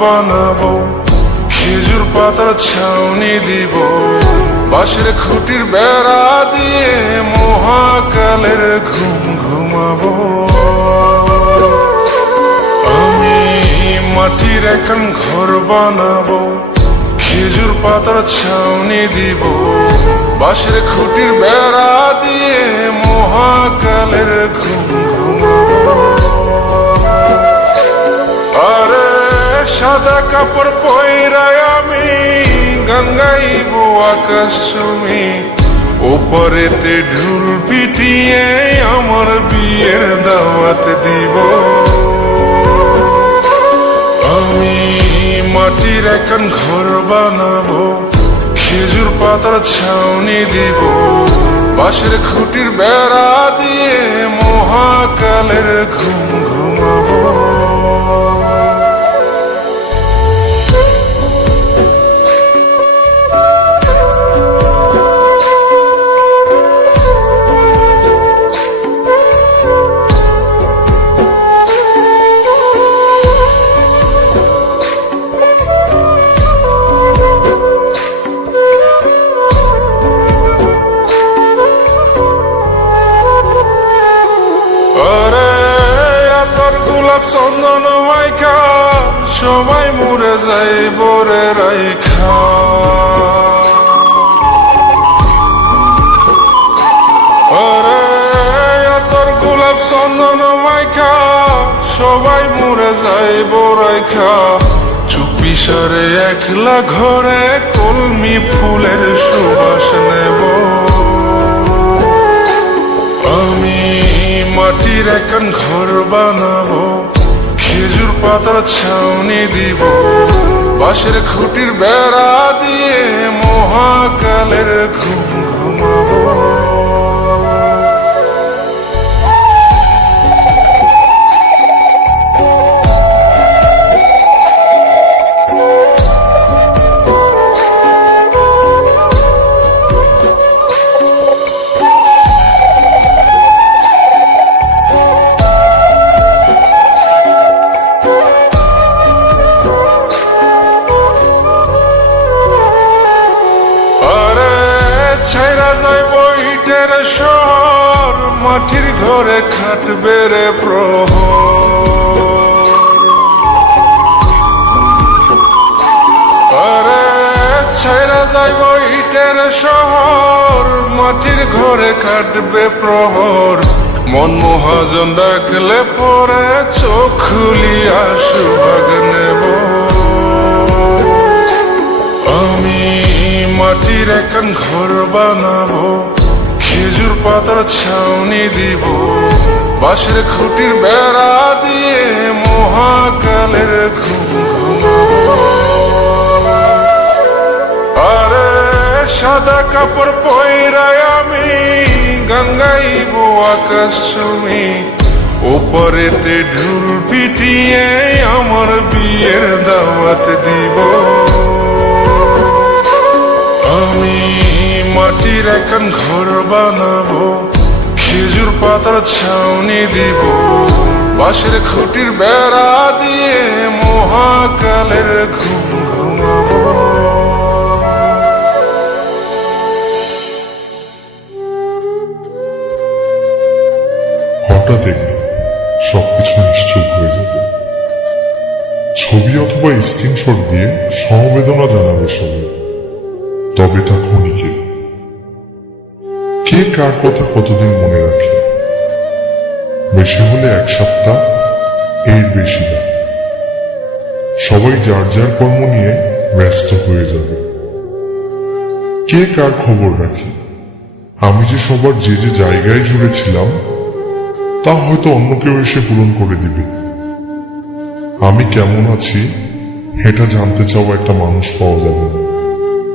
বানাবো, খেজুর পাতার ছাউনি দিব, বাঁশের খুঁটির বেড়া দিয়ে মহাকালের ঘুম ঘুমাবো। আমি মাটির এখন ঘর বানাবো, খেজুর পাতার ছাউনি দিব, বাঁশের খুঁটির বেড়া দিয়ে মহাকালের ঘুম ঘুমাবো। আরে সাদা কাপড় পয়রায় আমি গান গাইব আকাশ চুমি, ওপরেতে ঢুল পিটিয়ে আমার বিয়ের দাওয়াত দিব। আমি মাটির এখন ঘর বানাবো, খেজুর পাতার ছাউনি দিব, বাঁশের খুঁটির বেড়া দিয়ে মহাকালের ঘুম ঘুমাবো। চন্দন মাইকা সবাই মরে যাই বরে রাইখা, আরে তোর গোলাপ চন্দন মাইকা সবাই মরে যাই বরাইখা, চুপি সারে একলা ঘরে কলমি ফুলের সুবাস নেব। আমি মাটির এখন ঘর বানাবো, খেজুর পাতার ছাউনি দিব, বাঁশের খুঁটির বেড়া দিয়ে মহাকালের ঘুম ঘুমাবো। ছাইরা যাইব ইটের শহর, মাটির ঘরে খাটবে রে প্রহর। আরে ছাইরা যাইব ইটের শহর, মাটির ঘরে খাটবে প্রহর। মন মহাজন ডাকলে পরে চোখ খুলিয়া সুভাগ নেব। আমি মাটির এখন ঘর বানাবো, খেজুর পাতার ছাউনি দিব, বাঁশের খুঁটির বেড়া দিয়ে মহাকালের ঘুম ঘুমাবো। আরে সাদা কাপড় পয়রায় আমি গান গাইব আকাশ চুমি, ওপরেতে ঢুল পিটিয়ে আমার বিয়ের দাওয়াত দিব। আমি মাটির এখন ঘর বানাবো, খেজুর পাতার ছাউনি দিব, বাঁশের খুঁটির বেড়া দিয়ে মহাকালের ঘুম ঘুমাবো। হঠাৎ একদিন সবকিছু নিশ্চুপ হয়ে যাবে। ছবি অথবা স্ক্রিনশট দিয়ে সমবেদনা জানাবে সবাই, তবে তা ক্ষণিকের। কে কার কথা কতদিন মনে রাখে, বেশি হলে এক সপ্তাহ, এর বেশি না। সবাই যার যার কর্ম নিয়ে ব্যস্ত হয়ে যাবে। কে কার খবর রাখে, আমি যে সবার যে যে জায়গায় জুড়েছিলাম তা হয়তো অন্য কেউ এসে পূরণ করে দিবে। আমি কেমন আছি এটা জানতে চাওয়া একটা মানুষ পাওয়া যাবে না।